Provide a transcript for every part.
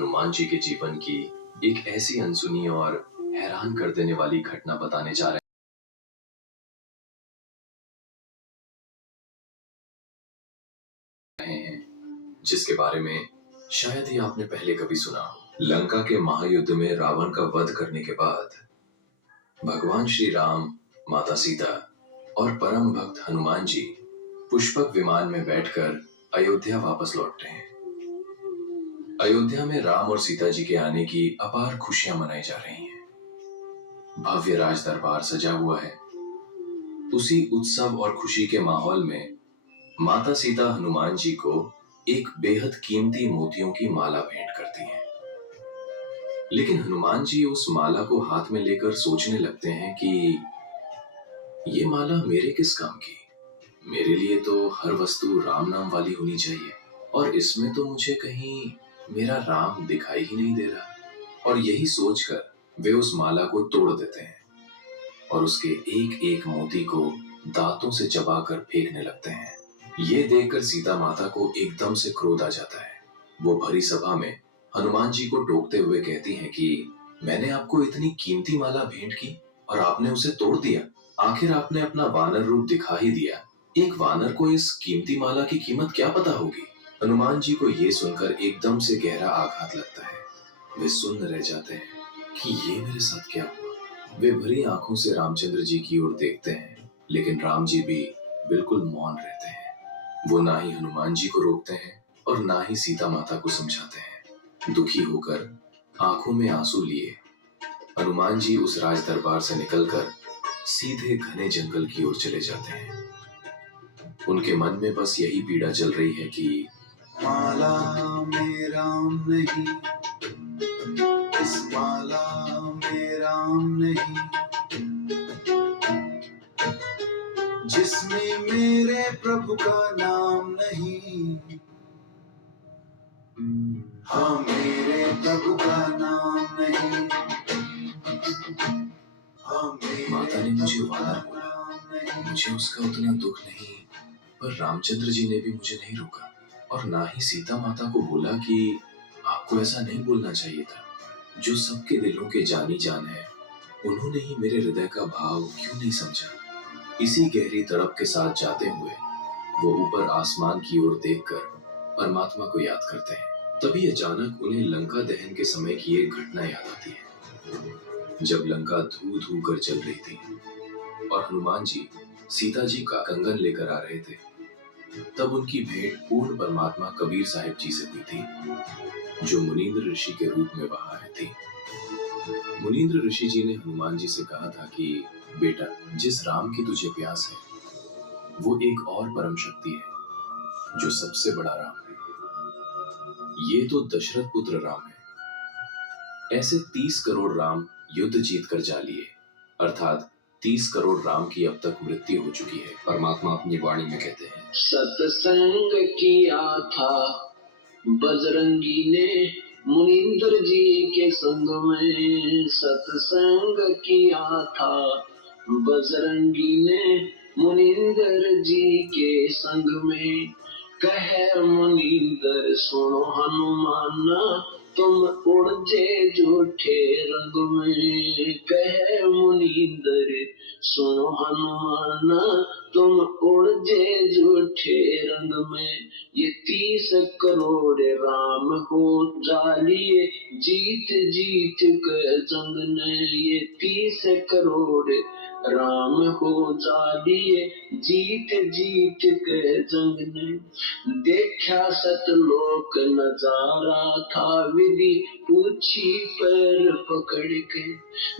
हनुमान जी के जीवन की एक ऐसी अनसुनी और हैरान कर देने वाली घटना बताने जा रहे हैं, जिसके बारे में शायद ही आपने पहले कभी सुना हो। लंका के महायुद्ध में रावण का वध करने के बाद भगवान श्री राम, माता सीता और परम भक्त हनुमान जी पुष्पक विमान में बैठकर अयोध्या वापस लौटते हैं। अयोध्या में राम और सीता जी के आने की अपार खुशियां मनाई जा रही हैं। भव्य राज दरबार सजा हुआ है। उसी उत्सव और खुशी के माहौल में माता सीता हनुमान जी को एक बेहद कीमती मोतियों की माला भेंट करती हैं। लेकिन हनुमान जी उस माला को हाथ में लेकर सोचने लगते हैं कि ये माला मेरे किस काम की? मेरे लिए तो हर वस्तु राम नाम वाली होनी चाहिए, और इसमें तो मुझे कहीं मेरा राम दिखाई ही नहीं दे रहा। और यही सोचकर वे उस माला को तोड़ देते हैं और उसके एक एक मोती को दांतों से चबाकर फेंकने लगते हैं। ये देखकर सीता माता को एकदम से क्रोध आ जाता है। वो भरी सभा में हनुमान जी को टोकते हुए कहती हैं कि मैंने आपको इतनी कीमती माला भेंट की और आपने उसे तोड़ दिया। आखिर आपने अपना वानर रूप दिखा ही दिया। एक वानर को इस कीमती माला की कीमत क्या पता होगी? हनुमान जी को ये सुनकर एकदम से गहरा आघात लगता है। वे सुन्न रह जाते हैं कि ये मेरे साथ क्या हुआ। वे भरी आंखों से रामचंद्र जी की ओर देखते हैं, लेकिन राम जी भी बिल्कुल मौन रहते हैं। वो ना ही हनुमान जी को रोकते हैं और ना ही सीता माता को समझाते हैं। दुखी होकर आंखों में आंसू लिए हनुमान जी उस राज दरबार से निकलकर सीधे घने जंगल की ओर चले जाते हैं। उनके मन में बस यही पीड़ा चल रही है कि माला में राम नहीं, इस माला में राम नहीं, जिसमें मेरे प्रभु का नाम नहीं। हाँ, मेरे प्रभु का नाम नहीं। हाँ, माता ने मुझे वानर बोला, मुझे उसका उतना दुख नहीं, पर रामचंद्र जी ने भी मुझे नहीं रोका, और ना ही सीता माता को बोला कि आपको ऐसा नहीं बोलना चाहिए था। जो सबके दिलों के जानी जान है, उन्होंने ही मेरे हृदय का भाव क्यों नहीं समझा? इसी गहरी तड़प के साथ जाते हुए वो ऊपर आसमान की ओर देखकर परमात्मा को याद करते हैं। तभी अचानक उन्हें लंका दहन के समय की एक घटना याद आती है, जब लंका धू धू कर चल रही थी और हनुमान जी सीता जी का कंगन लेकर आ रहे थे। तब उनकी भेंट पूर्ण परमात्मा कबीर साहिब जी से हुई थी, जो मुनींद्र ऋषि के रूप में वहां आए थे। मुनींद्र ऋषि जी ने हनुमान जी से कहा था कि बेटा, जिस राम की तुझे प्यास है, वो एक और परम शक्ति है जो सबसे बड़ा राम है। ये तो दशरथ पुत्र राम है। ऐसे 30 करोड़ राम युद्ध जीत कर जा लिए, अर्थात 30 करोड़ राम की अब तक मृत्यु हो चुकी है। परमात्मा अपनी वाणी में कहते हैं, सत्संग किया था बजरंगी ने मुनींद्र जी के संग में। सत्संग किया था बजरंगी ने मुनींद्र जी के संग में। कहे मुनींद्र सुनो हनुमान, तुम उड़ जे झूठे रंग में। कहे मुनींद्र सुनो हनुमान, तुम उड़ जे झूठे रंग में। ये 30 करोड़ राम हो जालिए जीत जीत के जंग ने। ये 30 करोड़ राम हो जालिए जीत जीत के जंग ने। देखा सतलोक नजारा था, विधि पूछी पैर पकड़ के।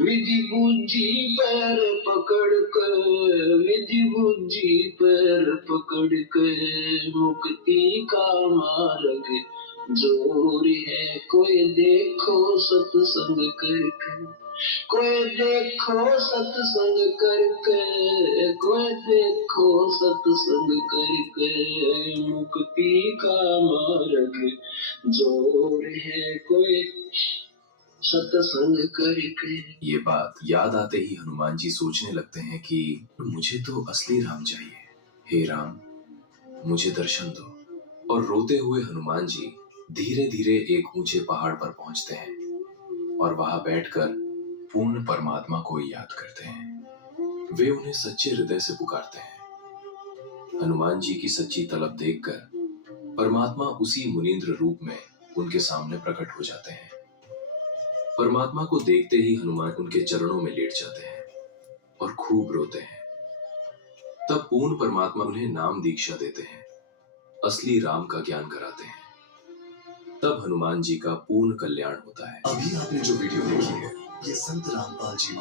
विधि बूझी पैर पकड़ के, विधि बूझी पैर पकड़ के। मुक्ति का मार्ग जोर है, कोई देखो सत्संग करके। कोई देखो सत्संग करके, कोई देखो सत्संग करके। मुक्ति का मार्ग जोर है, कोई सत्संग करके। ये बात याद आते ही हनुमान जी सोचने लगते हैं कि मुझे तो असली राम चाहिए। हे राम, मुझे दर्शन दो। और रोते हुए हनुमान जी धीरे धीरे एक ऊंचे पहाड़ पर पहुंचते हैं और वहां बैठकर पूर्ण परमात्मा को याद करते हैं। वे उन्हें सच्चे हृदय से पुकारते हैं। हनुमान जी की सच्ची तलब देखकर परमात्मा उसी मुनींद्र रूप में उनके सामने प्रकट हो जाते हैं। परमात्मा को देखते ही हनुमान उनके चरणों में लेट जाते हैं और खूब रोते हैं। तब पूर्ण परमात्मा उन्हें नाम दीक्षा देते हैं, असली राम का ज्ञान कराते हैं। तब हनुमान जी का पूर्ण कल्याण होता है। अभी आपने जो वीडियो देखी है ये संत रामपाल जी